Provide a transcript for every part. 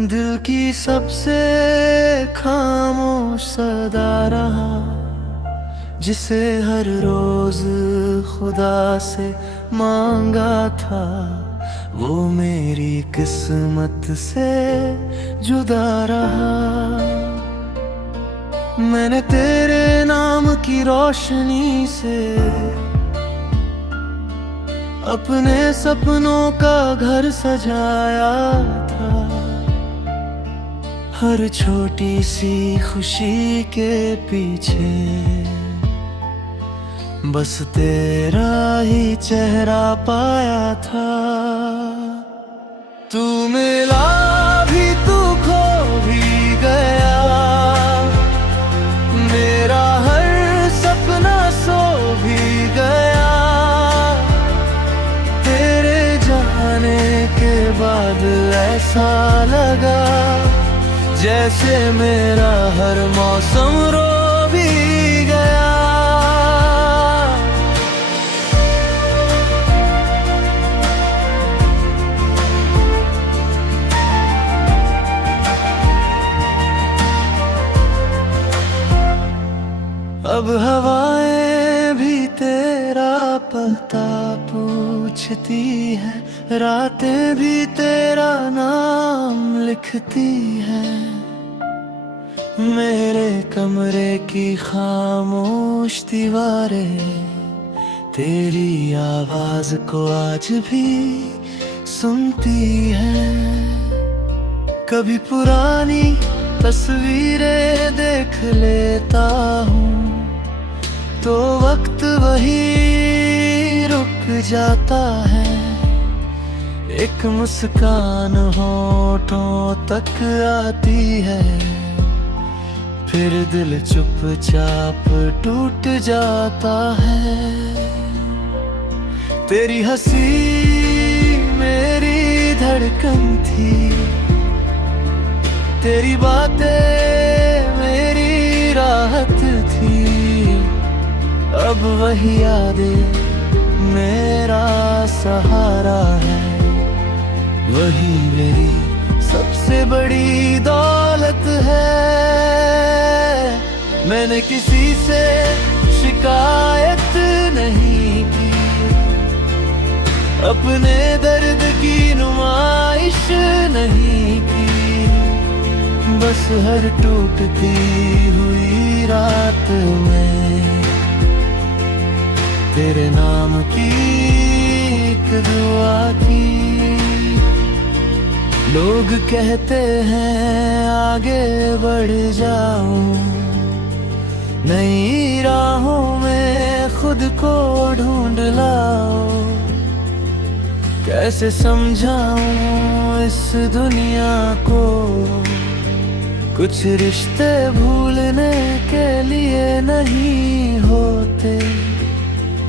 दिल की सबसे खामोश सदा रहा, जिसे हर रोज खुदा से मांगा था, वो मेरी किस्मत से जुदा रहा। मैंने तेरे नाम की रोशनी से अपने सपनों का घर सजाया था। हर छोटी सी खुशी के पीछे बस तेरा ही चेहरा पाया था। तू मिला भी तू खो भी गया, मेरा हर सपना सो भी गया। तेरे जाने के बाद ऐसा लगा जैसे मेरा हर मौसम रो भी गया। अब हवाएं भी तेरा पता पूछती है, रातें भी तेरा नाम लिखती है। मेरे कमरे की खामोश दीवारें तेरी आवाज को आज भी सुनती है। कभी पुरानी तस्वीरें देख लेता हूँ तो वक्त वही रुक जाता है। एक मुस्कान होठों तक आती है, फिर दिल चुपचाप टूट जाता है। तेरी हंसी मेरी धड़कन थी, तेरी बातें मेरी राहत थी। अब वही यादें मेरा सहारा है, वही मेरी सबसे बड़ी दौलत है। मैंने किसी से शिकायत नहीं की, अपने दर्द की नुमाइश नहीं की। बस हर टूटती हुई रात में तेरे नाम की एक दुआ की। लोग कहते हैं आगे बढ़ जाऊं, नई राहों में खुद को ढूंढ लाऊं। कैसे समझाऊं इस दुनिया को, कुछ रिश्ते भूलने के लिए नहीं होते।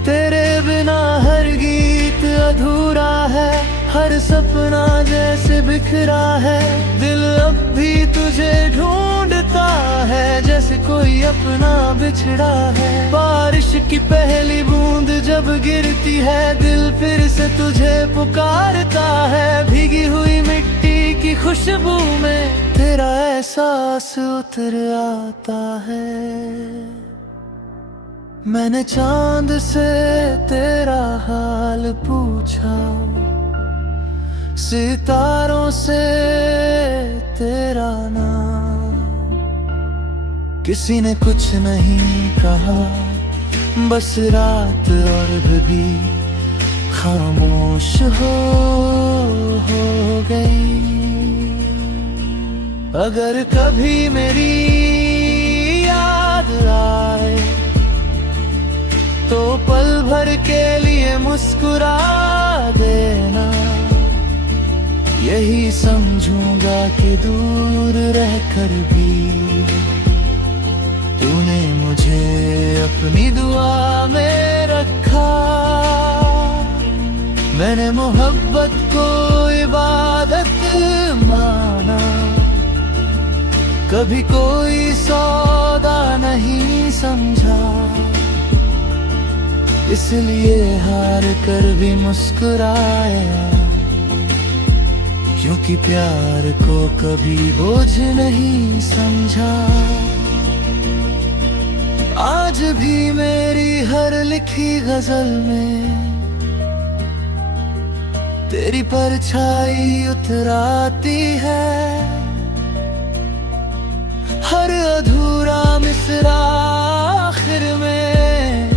तेरे बिना हर गीत अधूरा है, हर सपना जैसे बिखरा है। दिल अब भी तुझे ढूंढता है, जैसे कोई अपना बिछड़ा है। बारिश की पहली बूंद जब गिरती है, दिल फिर से तुझे पुकारता है। भीगी हुई मिट्टी की खुशबू में तेरा एहसास उतर आता है। मैंने चांद से तेरा हाल पूछा, सितारों से तेरा नाम। किसी ने कुछ नहीं कहा, बस रात और भी खामोश हो गई। अगर कभी मेरी याद आए तो पल भर के लिए मुस्कुरा देना। यही समझूंगा कि दूर रहकर भी तूने मुझे अपनी दुआ में रखा। मैंने मोहब्बत को इबादत माना, कभी कोई सौदा नहीं समझा। इसलिए हार कर भी मुस्कुराया, क्योंकि प्यार को कभी बोझ नहीं समझा। आज भी मेरी हर लिखी गजल में तेरी परछाई उतराती है। हर अधूरा मिसरा आखिर में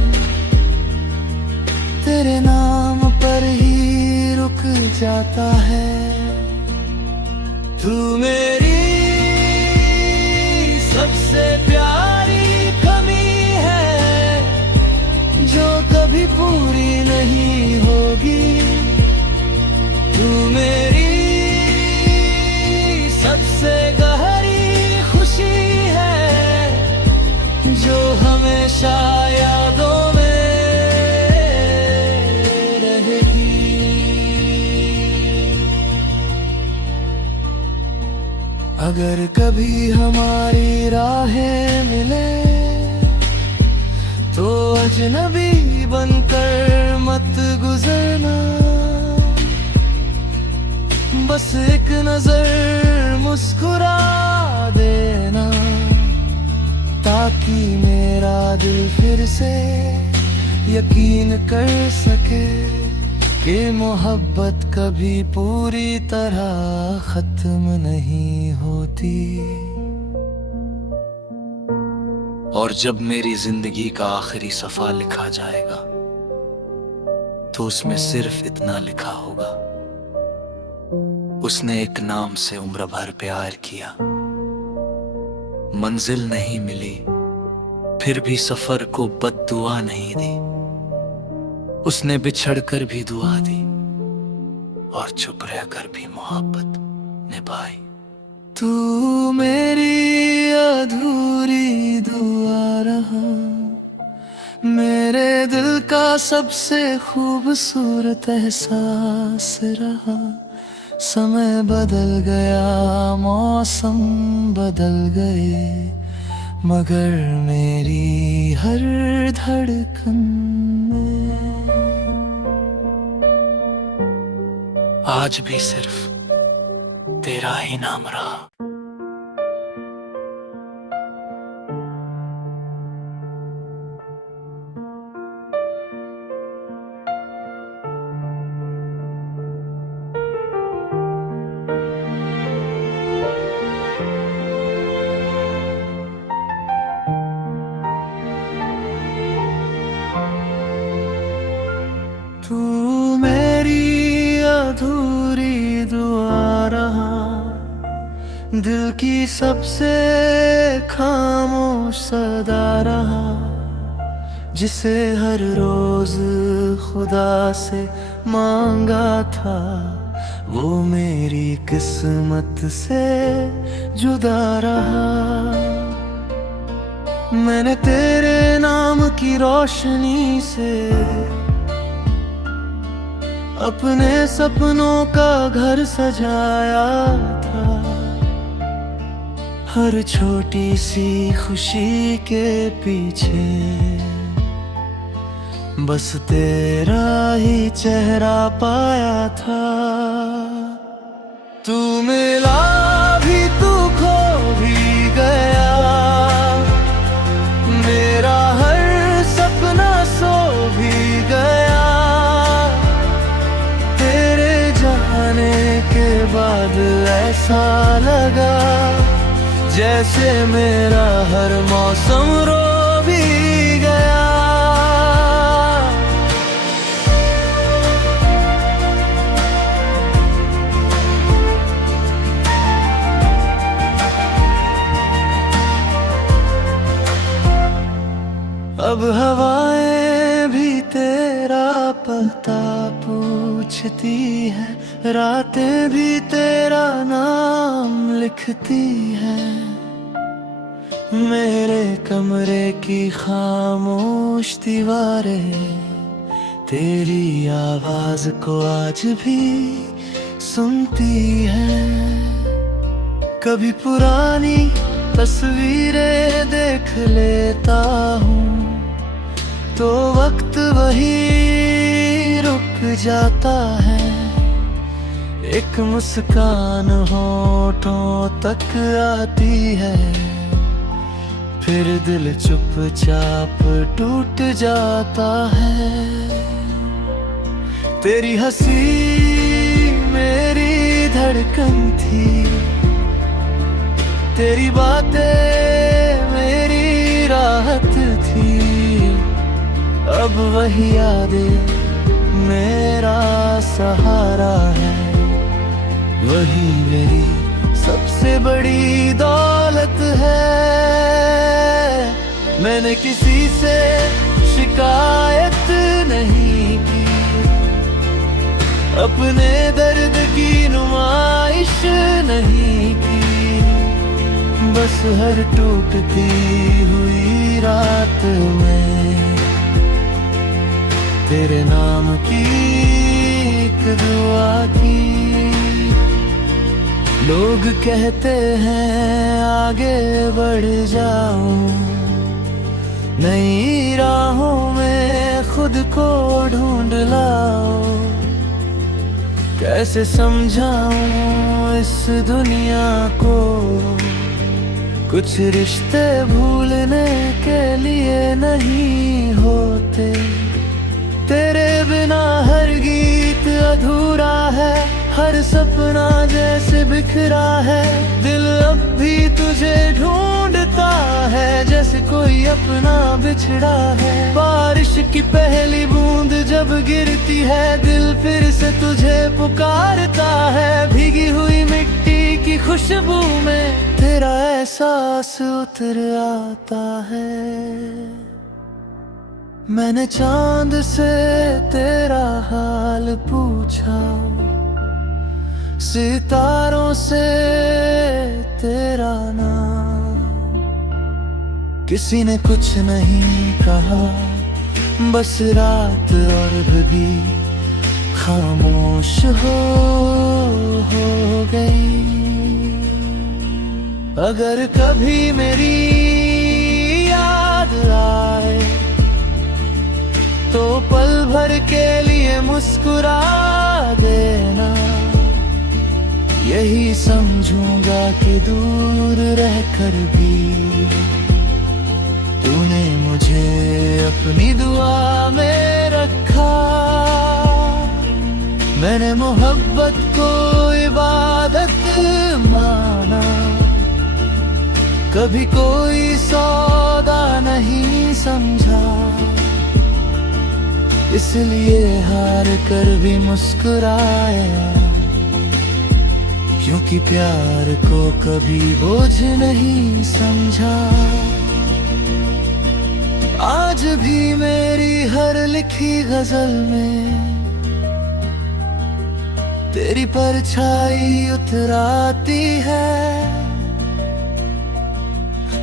तेरे नाम पर ही रुक जाता है। तू मेरी सबसे प्यारी कमी है जो कभी पूरी नहीं होगी। तू मेरी सबसे गहरी खुशी है जो हमेशा यादों में रहेगी। अगर कभी हमारी राहें मिले तो अजनबी बनकर मत गुजरना। बस एक नजर मुस्कुरा देना ताकि मेरा दिल फिर से यकीन कर सके कि मोहब्बत कभी पूरी तरह खत्म नहीं होती। और जब मेरी जिंदगी का आखिरी सफा लिखा जाएगा तो उसमें सिर्फ इतना लिखा होगा, उसने एक नाम से उम्र भर प्यार किया। मंजिल नहीं मिली फिर भी सफर को बद्दुआ नहीं दी। उसने बिछड़कर भी दुआ दी और चुप रहकर भी मोहब्बत निभाई। तू मेरी अधूरी दुआ रहा, मेरे दिल का सबसे खूबसूरत एहसास रहा। समय बदल गया, मौसम बदल गए, मगर मेरी हर धड़कन में आज भी सिर्फ तेरा ही नाम रहा। तू मेरी अधूरी दुआ रहा, दिल की सबसे खामोश सदा रहा, जिसे हर रोज खुदा से मांगा था वो मेरी किस्मत से जुदा रहा। मैंने तेरे नाम की रोशनी से अपने सपनों का घर सजाया था। हर छोटी सी खुशी के पीछे बस तेरा ही चेहरा पाया था। तू मिला भी तू खो भी गया, मेरा हर सपना सो भी गया। के बाद ऐसा लगा जैसे मेरा हर मौसम रो भी गया। अब हवाएं भी तेरा पता पूछती है, रातें भी तेरा नाम लिखती है। मेरे कमरे की खामोश दीवारें तेरी आवाज को आज भी सुनती है। कभी पुरानी तस्वीरें देख लेता हूँ तो वक्त वही रुक जाता है। एक मुस्कान होठों तक आती है, फिर दिल चुपचाप टूट जाता है। तेरी हंसी मेरी धड़कन थी, तेरी बातें मेरी राहत थी। अब वही यादें मेरा सहारा है, वही मेरी सबसे बड़ी दौलत है। मैंने किसी से शिकायत नहीं की, अपने दर्द की नुमाइश नहीं की। बस हर टूटती हुई रात में तेरे नाम की एक दुआ की। लोग कहते हैं आगे बढ़ जाऊं, नई राहों में खुद को ढूंढ लाऊं। कैसे समझाऊं इस दुनिया को, कुछ रिश्ते भूलने के लिए नहीं होते। तेरे बिना हर गीत अधूरा है, हर सपना जैसे बिखरा है। दिल अब भी तुझे ढूंढता है, जैसे कोई अपना बिछड़ा है। बारिश की पहली बूंद जब गिरती है, दिल फिर से तुझे पुकारता है। भीगी हुई मिट्टी की खुशबू में तेरा एहसास उतर आता है। मैंने चांद से तेरा हाल पूछा, सितारों से तेरा नाम। किसी ने कुछ नहीं कहा, बस रात और भी खामोश हो गई। अगर कभी मेरी याद आए तो पल भर के लिए मुस्कुरा देना। यही समझूंगा कि दूर रहकर भी तूने मुझे अपनी दुआ में रखा। मैंने मोहब्बत को इबादत माना, कभी कोई सौदा नहीं समझा। इसलिए हार कर भी मुस्कुराया, क्योंकि प्यार को कभी बोझ नहीं समझा। आज भी मेरी हर लिखी गजल में तेरी परछाई उतराती है।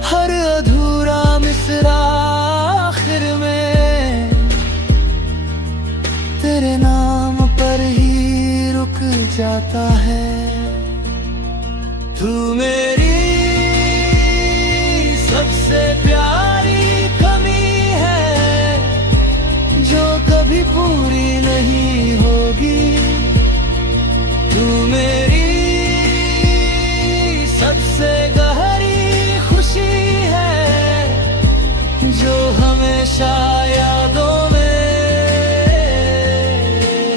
हर अधूरा मिसरा आखिर में तेरे नाम पर ही रुक जाता है। तू मेरी सबसे प्यारी कमी है, जो कभी पूरी नहीं होगी। तू मेरी सबसे गहरी खुशी है, जो हमेशा यादों में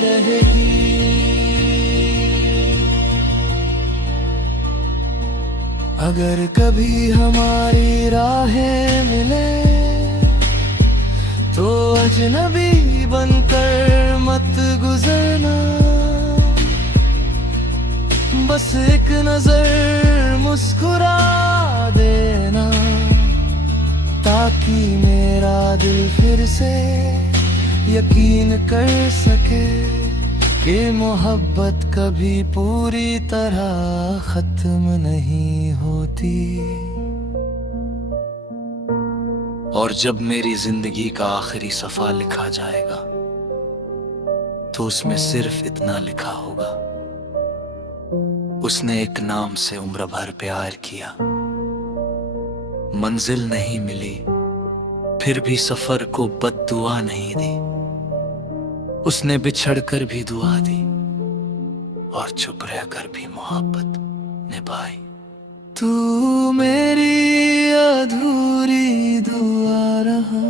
रहेगी। अगर कभी हमारी राहें मिले तो अजनबी बनकर मत गुजरना। बस एक नजर मुस्कुरा देना, ताकि मेरा दिल फिर से यकीन कर सके कि मोहब्बत कभी पूरी तरह खत्म नहीं होती। और जब मेरी जिंदगी का आखिरी सफा लिखा जाएगा तो उसमें सिर्फ इतना लिखा होगा, उसने एक नाम से उम्र भर प्यार किया। मंजिल नहीं मिली फिर भी सफर को बद्दुआ नहीं दी, उसने बिछड़कर भी दुआ दी और चुप रहकर भी मोहब्बत निभाई। तू मेरी अधूरी दुआ रहा,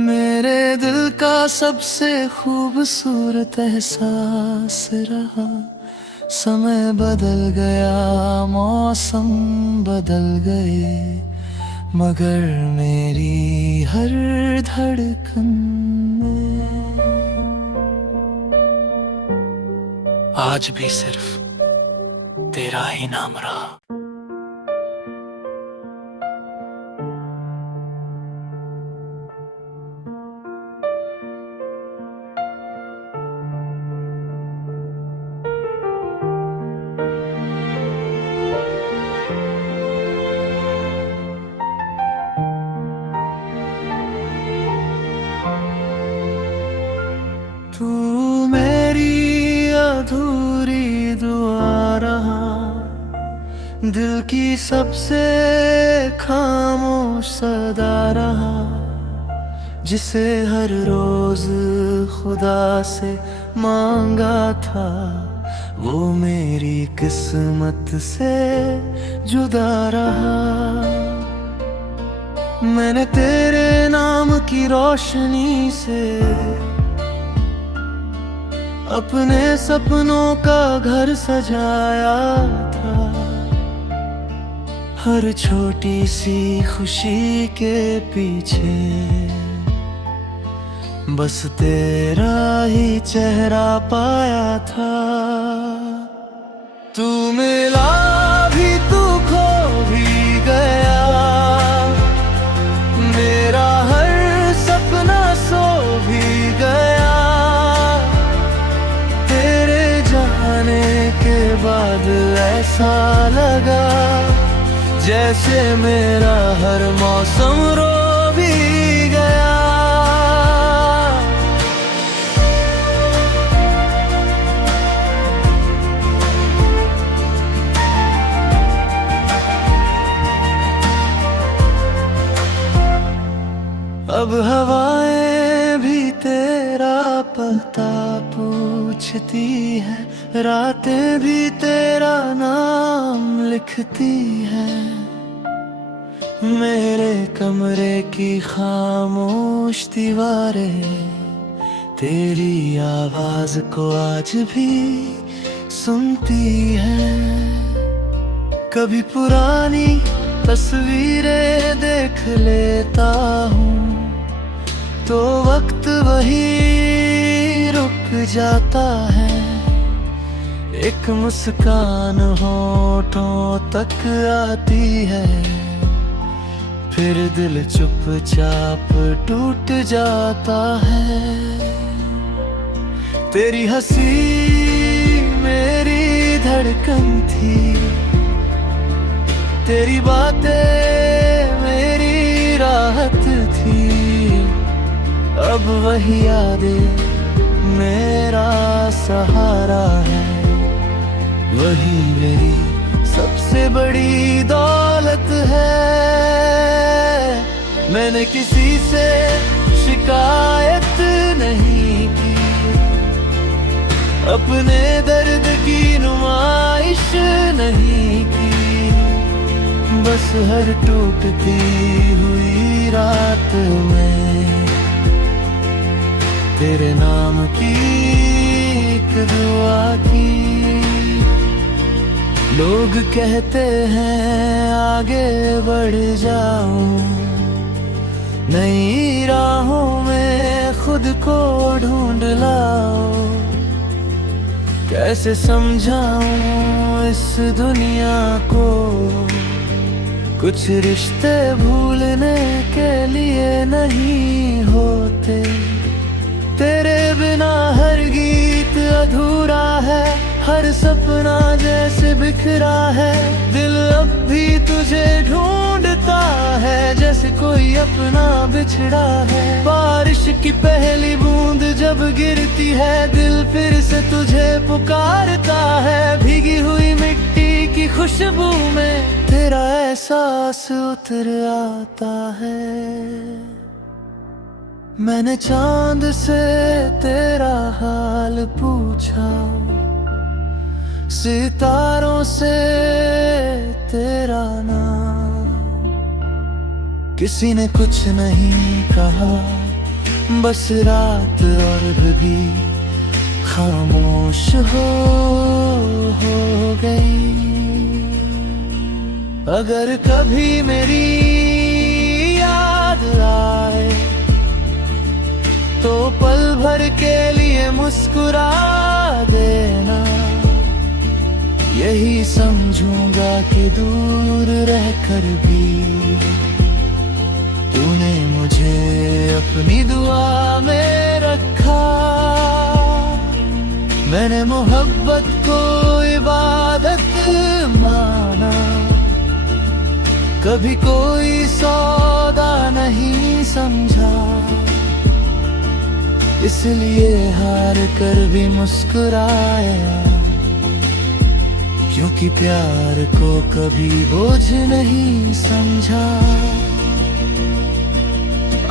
मेरे दिल का सबसे खूबसूरत एहसास रहा। समय बदल गया, मौसम बदल गए, मगर मेरी हर धड़कन में आज भी सिर्फ तेरा ही नाम रहा। तू मेरी अधूरी दुआ रहा, दिल की सबसे खामोश सदा रहा, जिसे हर रोज खुदा से मांगा था, वो मेरी किस्मत से जुदा रहा। मैंने तेरे नाम की रोशनी से अपने सपनों का घर सजाया था। हर छोटी सी खुशी के पीछे बस तेरा ही चेहरा पाया था। तू मिला भी तू खो भी गया, मेरा हर सपना सो भी गया। के बाद ऐसा लगा जैसे मेरा हर मौसम रो भी गया। अब हवाएं भी तेरा पता पूछती है, रातें भी तेरा नाम लिखती है। मेरे कमरे की खामोश दीवारें तेरी आवाज को आज भी सुनती है। कभी पुरानी तस्वीरें देख लेता हूँ तो वक्त वही रुक जाता है। एक मुस्कान होठों तक आती है, फिर दिल चुपचाप टूट जाता है। तेरी हंसी मेरी धड़कन थी, तेरी बातें मेरी राहत थी। अब वही यादें मेरा सहारा है, वही मेरी सबसे बड़ी दौलत है। मैंने किसी से शिकायत नहीं की, अपने दर्द की नुमाइश नहीं की। बस हर टूटती हुई रात में तेरे नाम की एक दुआ की। लोग कहते हैं आगे बढ़ जाऊं, नई राहों में खुद को ढूंढ लाऊं। कैसे समझाऊं इस दुनिया को, कुछ रिश्ते भूलने के लिए नहीं होते। तेरे बिना हर गीत अधूरा है, हर सपना जैसे बिखरा है। दिल अब भी तुझे ढूंढता है, जैसे कोई अपना बिछड़ा है। बारिश की पहली बूंद जब गिरती है, दिल फिर से तुझे पुकारता है। भीगी हुई मिट्टी की खुशबू में तेरा एहसास उतर आता है। मैंने चांद से तेरा हाल पूछा, सितारों से तेरा नाम, किसी ने कुछ नहीं कहा, बस रात और भी खामोश हो गई। अगर कभी मेरी याद आए तो पल भर के लिए मुस्कुरा देना, यही समझूंगा कि दूर रहकर भी तूने मुझे अपनी दुआ में रखा। मैंने मोहब्बत को इबादत माना, कभी कोई सौदा नहीं समझा, इसलिए हार कर भी मुस्कुराया, क्योंकि प्यार को कभी बोझ नहीं समझा।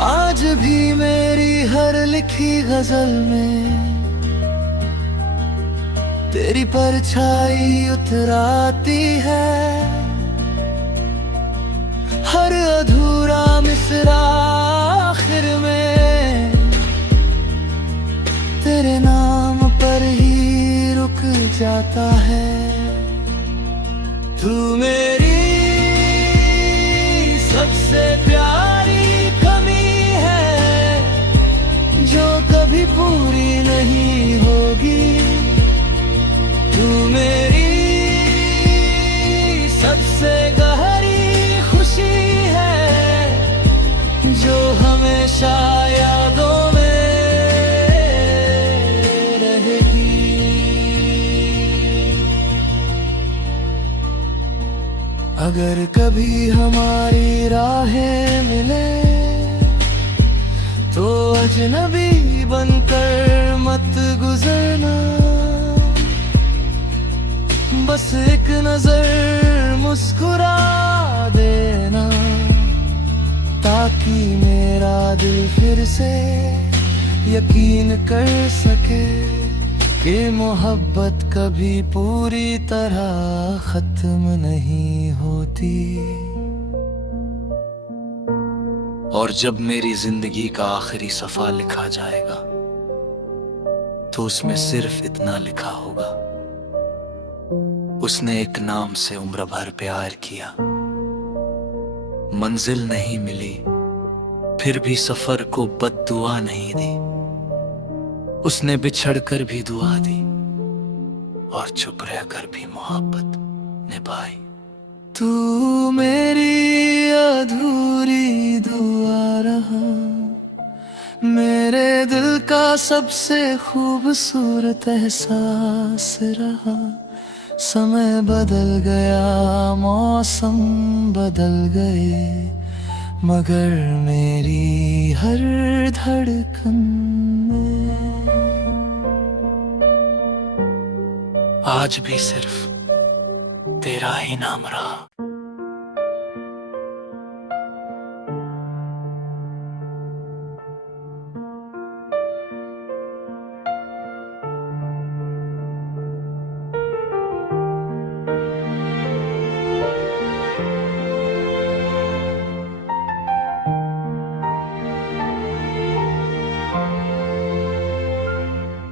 आज भी मेरी हर लिखी गजल में तेरी परछाई उतराती है, हर अधूरा मिसरा आखिर में तेरे नाम पर ही रुक जाता है। तू मेरी सबसे प्यारी कमी है, जो कभी पूरी नहीं होगी। तू मेरी सबसे गहरी खुशी है, जो हमेशा यादों में रहेगी। अगर कभी हमारी राहें मिले तो अजनबी बनकर मत गुजरना, बस एक नजर मुस्कुरा देना, ताकि मेरा दिल फिर से यकीन कर सके कि मोहब्बत कभी पूरी तरह खत्म नहीं होती। और जब मेरी जिंदगी का आखिरी सफा लिखा जाएगा तो उसमें सिर्फ इतना लिखा होगा, उसने एक नाम से उम्र भर प्यार किया। मंजिल नहीं मिली फिर भी सफर को बद्दुआ नहीं दी, उसने बिछड़कर भी दुआ दी और चुप रहकर भी मोहब्बत निभाई। तू मेरी अधूरी दुआ रहा, मेरे दिल का सबसे खूबसूरत एहसास रहा। समय बदल गया, मौसम बदल गए, मगर मेरी हर धड़कन में आज भी सिर्फ तेरा ही नाम रहा।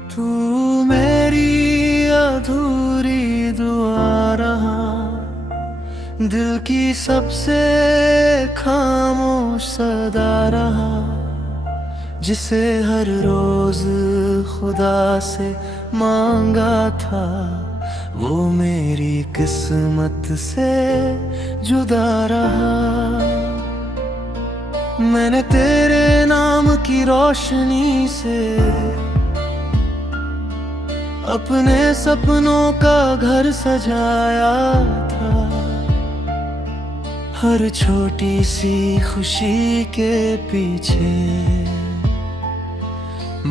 तू मेरी अधूरी दुआ रहा, दिल की सबसे खामोश सदा रहा, जिसे हर रोज खुदा से मांगा था, वो मेरी किस्मत से जुदा रहा। मैंने तेरे नाम की रोशनी से अपने सपनों का घर सजाया था, हर छोटी सी खुशी के पीछे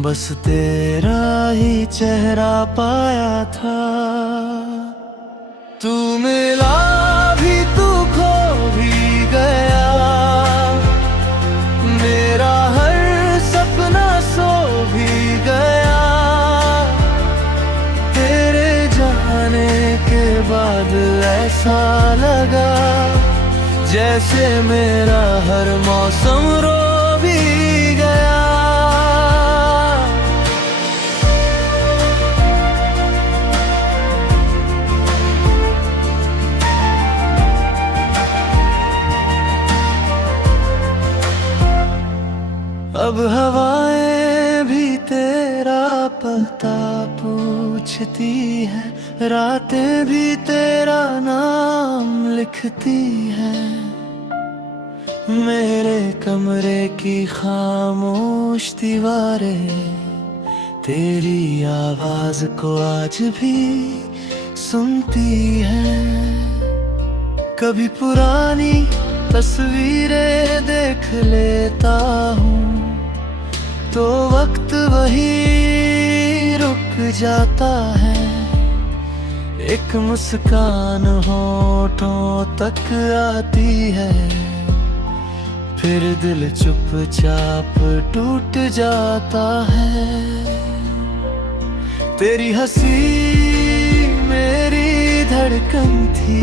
बस तेरा ही चेहरा पाया था। तू मिला भी तू खो भी गया, मेरा हर सपना सो भी गया, तेरे जाने सा लगा, जैसे मेरा हर मौसम रो भी गया। अब हवाएं भी तेरा पता पूछती है, रातें भी तेरा नाम लिखती है। मेरे कमरे की खामोश दीवारें तेरी आवाज को आज भी सुनती है। कभी पुरानी तस्वीरें देख लेता हूँ तो वक्त वही रुक जाता है। एक मुस्कान होठों तक आती है, फिर दिल चुपचाप टूट जाता है। तेरी हंसी मेरी धड़कन थी,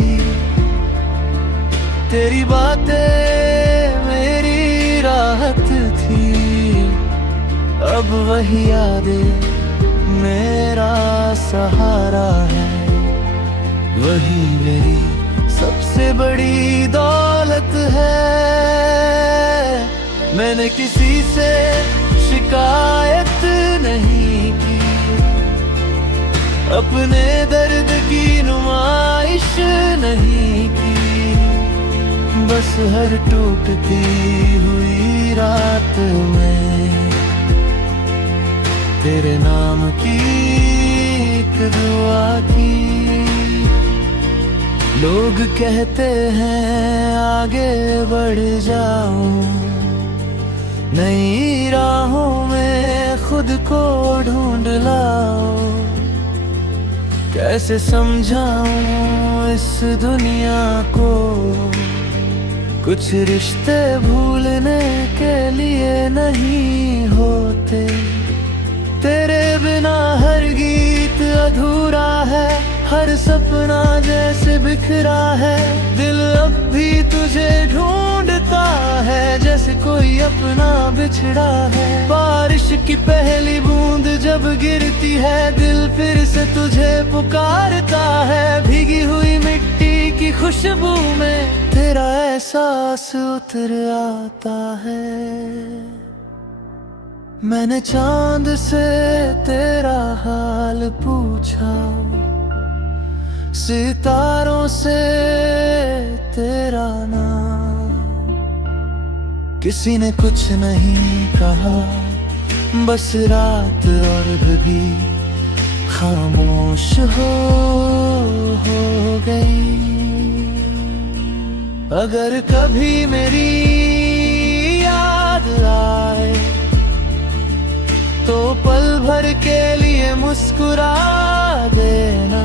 तेरी बातें मेरी राहत थी। अब वही यादें मेरा सहारा है, वही मेरी सबसे बड़ी दौलत है। मैंने किसी से शिकायत नहीं की, अपने दर्द की नुमाइश नहीं की। बस हर टूटती हुई रात में तेरे नाम की एक दुआ की। लोग कहते हैं आगे बढ़ जाऊं, नई राहों में खुद को ढूंढ लाऊं। कैसे समझाऊं इस दुनिया को, कुछ रिश्ते भूलने के लिए नहीं होते। तेरे बिना हर गीत अधूरा है, हर सपना जैसे बिखरा है। दिल अब भी तुझे ढूंढता है, जैसे कोई अपना बिछड़ा है। बारिश की पहली बूंद जब गिरती है, दिल फिर से तुझे पुकारता है। भीगी हुई मिट्टी की खुशबू में तेरा एहसास उतर आता है। मैंने चांद से तेरा हाल पूछा, सितारों से तेरा नाम। किसी ने कुछ नहीं कहा, बस रात और भी खामोश हो गई। अगर कभी मेरी याद आए तो पल भर के लिए मुस्कुरा देना।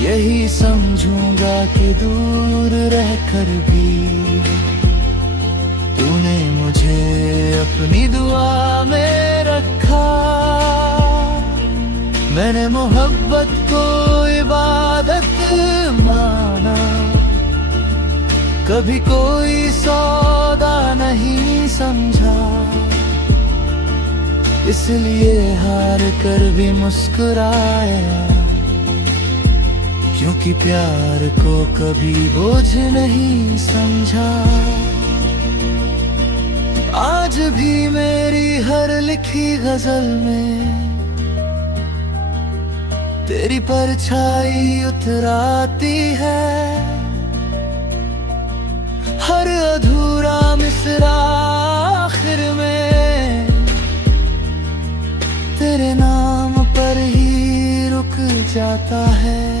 यही समझूंगा कि दूर रहकर भी तूने मुझे अपनी दुआ में रखा। मैंने मोहब्बत को इबादत माना, कभी कोई सौदा नहीं समझा। इसलिए हार कर भी मुस्कुराया, क्योंकि प्यार को कभी बोझ नहीं समझा। आज भी मेरी हर लिखी गजल में तेरी परछाई उतराती है। हर अधूरा मिसरा आखिर में तेरे नाम पर ही रुक जाता है।